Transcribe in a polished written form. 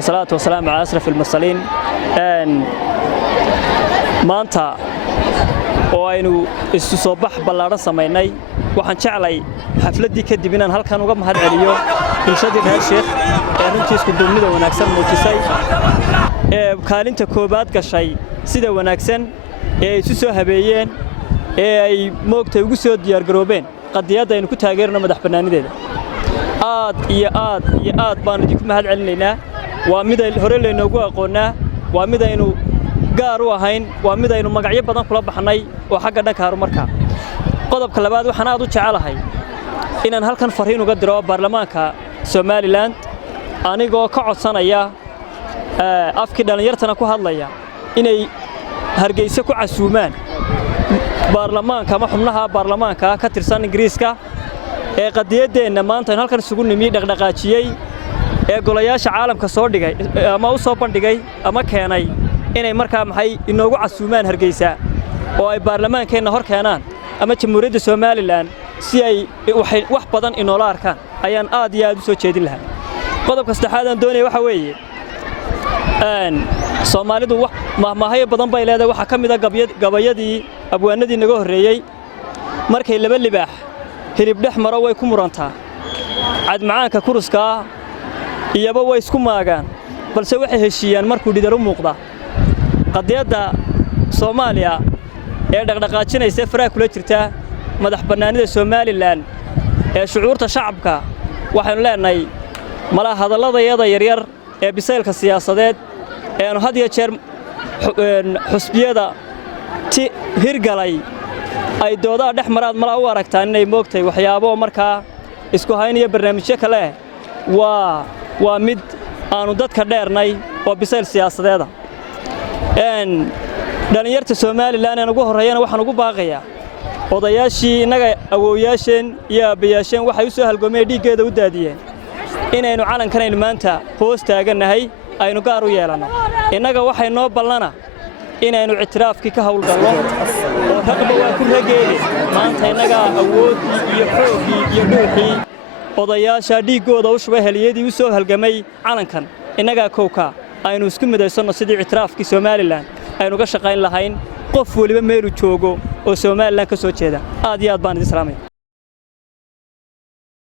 والصلاة والسلام على أشرف المرسلين. maanta oo aynu isu soo bax ballaaran sameynay waxaan jeclay xafladii kadib inaan halkan uga mahad celiyo bulshadii reer Sheekh ee runtii isku duubnida wanaagsan muujisay kaalinta koobaad gashay sida wanaagsan ee isu soo habeeyeen ee ay moogtay ugu soo diyaar garoobeen qadiyada aynu ku taageerno madax banaanideeda aad iyo aad baan idinku mahad celinaynaa waa mid hore leenoogu aqoonaa waa mid aynu gaar u ahayn waa mid aynu magacyo badan kula baxnay oo xagga dhanka horumarka qodobka labaad waxaan aad u jecelahay inaan halkan fariin uga diro baarlamaanka Soomaaliland anigoo ka codsanaya afkii dhalinyartana ku hadlaya inay Hargeysa ku casuumaan baarlamaanka ama xubnaha baarlamaanka ka tirsan Ingiriiska ee qadiyadeena maanta halkan isugu nimi dhaqdhaqaajiyay ee golayaasha caalamka soo dhigay ama u soo bandhigay ama keenay inay markaa maxay inoogu casuumaan Hargeysa oo ay baarlamaankeena hor keenaan ama jamhuuriyadda Soomaaliland si ay wax badan inoola arkaan ayaan aad iyo aad u soo jeedin lahaa qodobka saddexaad aan doonay waxa weeye Soomaalidu wax mahmahay badan bay leedahay waxa kamid ah gabayadii abwaanadii naga horeeyay markay laba libaax hilib dhex maro way ku murantaa cad macaanka kuruska iyaba way isku maagaan balse waxay heshiiyaan markuu dhidar u muuqda qadiyada Soomaaliya ee dhaqdhaqaajinaysa faraha kula jirta madax banaanida Soomaaliland ee shucuurta shacabka waxaan leenahay mala hadalladayada yaryar ee biseelka siyaasadeed ee aanu had iyo jeer xusbiyada hirgalay ay doodaha dhex maraad mala u aragtaan inay moogtay waxyaabo markaa isku hayn iyo barnaamijyo kale waa mid aanu dadka dheernay oo biseel siyaasadeeda dhalinyarta Soomaaliland aan ugu horeeyana waxaan ugu baaqayaa odayaashii inaga awooyaasheen iyo abayaasheen waxay u soo halgamay dhiigeeda u daadiyeen inaynu calankanaynu maanta hoos taaganahay aynu gaar u yeelano inaga waxay noo ballana inaynu ictiraafkii ka hawlgalno oo raqba waa ku rageeyay maanta inaga awoodii iyo xoogii iyo dhuuxii odayaasha dhiigooda u shubay haliyadii u soo halgamay calankan inaga kowka aynu isku midaysano sidii ictiraafkii Soomaaliland aynu ka shaqayn lahayn qof waliba meel uu joogo oo Soomaaliland ka soo jeeda aad iyo aad baan idin salaamay